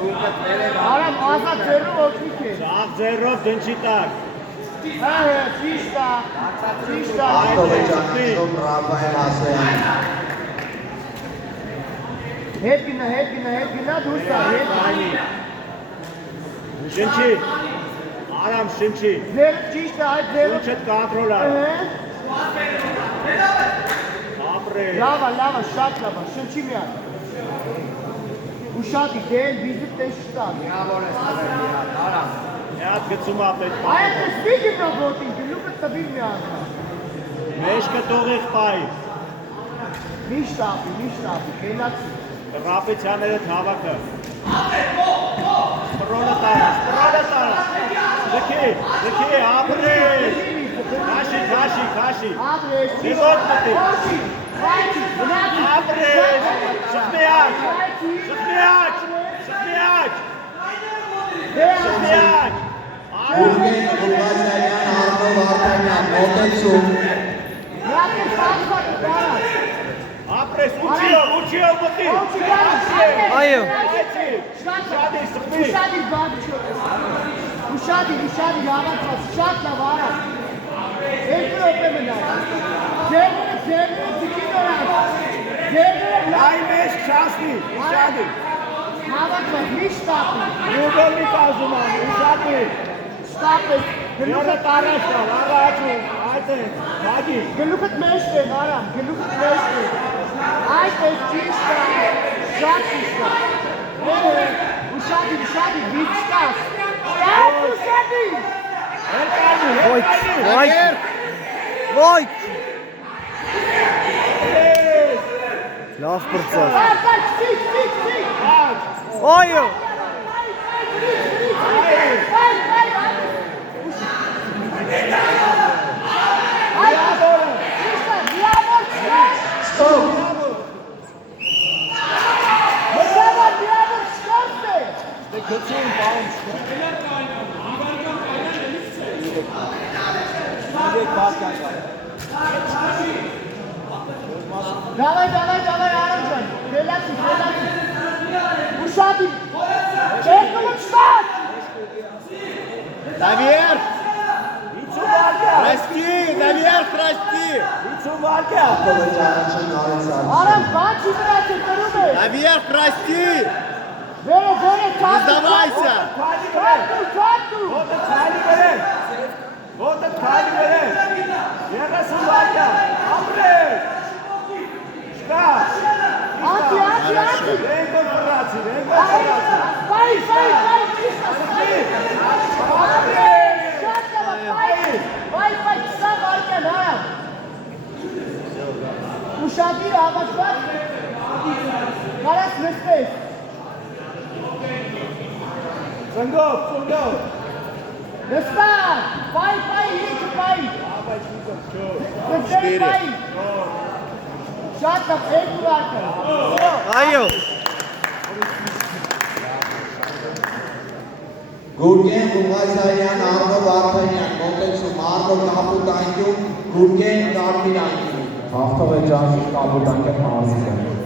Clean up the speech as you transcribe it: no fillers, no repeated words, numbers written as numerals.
Արամ ազատ ձերով օգնիկ է։ Շաղ ձերով դնչի տակ։ Ճիշտ է։ Ավտովեճաններում Ռաֆայել Հասոյան։ Հետ գնա դուրս է, Շնչի, արամ շնչի։ ձեր ճիշտ է, այդ ձերով։ Շնչդ կատրոլ ար։ Ապրե։ Լավա, շատ լավա, շնչի մի հատ։ Ու շատ ի դեն վիզիտ տեն շտակ։ Միավոր ես տվել մի հատ, արամ։ Մի հատ գծում ապետ։ Այդ ես վիգիմ ռոբոտին, գլուկը տվիր մի հատ։ Մեջքը տողեղ պայի։ Միշտ ապի, կենացի։ Ռապեցյաները թավակը։ Սպրոնը տարաս։ Լքի, ապրե։ Քաշի։ Ապրես, Դիվոտ մտի։ ապրես, Շխմիակ։ Գուրգեն Գուլղազարյան, Արնո Վարդանյան, մոտեցում։ Ապրես, ուչիով մտի։ Այո։ Ուշադիր, հավատված, շատ լավ արա։ Երկու րոպե մնա։ Ձերները ձգին օրած։ Լայ մեզ չասնի, ուշադիր։ Հավատված, մի շտապի։ Ուգոլի կազում անի, ուշադիր։ Շտապես, Գլուխը տարաշ կար, առաջում, այդ է, բագի։ գլուխդ մեջտ է, արամ, գլուխդ մեջտ է։ Այդ է ճիշտ է, շատ ճիշտ է։ Ուշադիր, վիճ ստաս։ Ուշադիր։ Ոյ։ Լավ պրծավ։ Այո։ Давай, Арамжан. Гелати. Ушади. Чекнуть штат. Наверх. Наверх расти. Ավտովեճանան շնարեցան։ Արամ, բան չի վրացը կրում է։ Наверх расти. Վերը, Издавайся. Թատու։ Вот քանի վերել։ 30 վայրկա։ Ապրես։ Շկա։ Ացի։ Ռենգոն վրացի։ Վայ, սա վարկյան, արամ։ Ուշադիր, հավատված։ Կարաս նստես։ Ծնգով։ Նստան, պայ, իրիքը պայ։ Նստեր պայ։ Շատ լավ, երկու վարկը։ Այո։ Գուրգեն Գուլղազարյան, Արնո Վարդանյան, մոտեցում, Արնո կապուտանյում, Գուրգեն Կարմիրանյում։ Ավտովեճան կապուտանյում Մարզիկյան։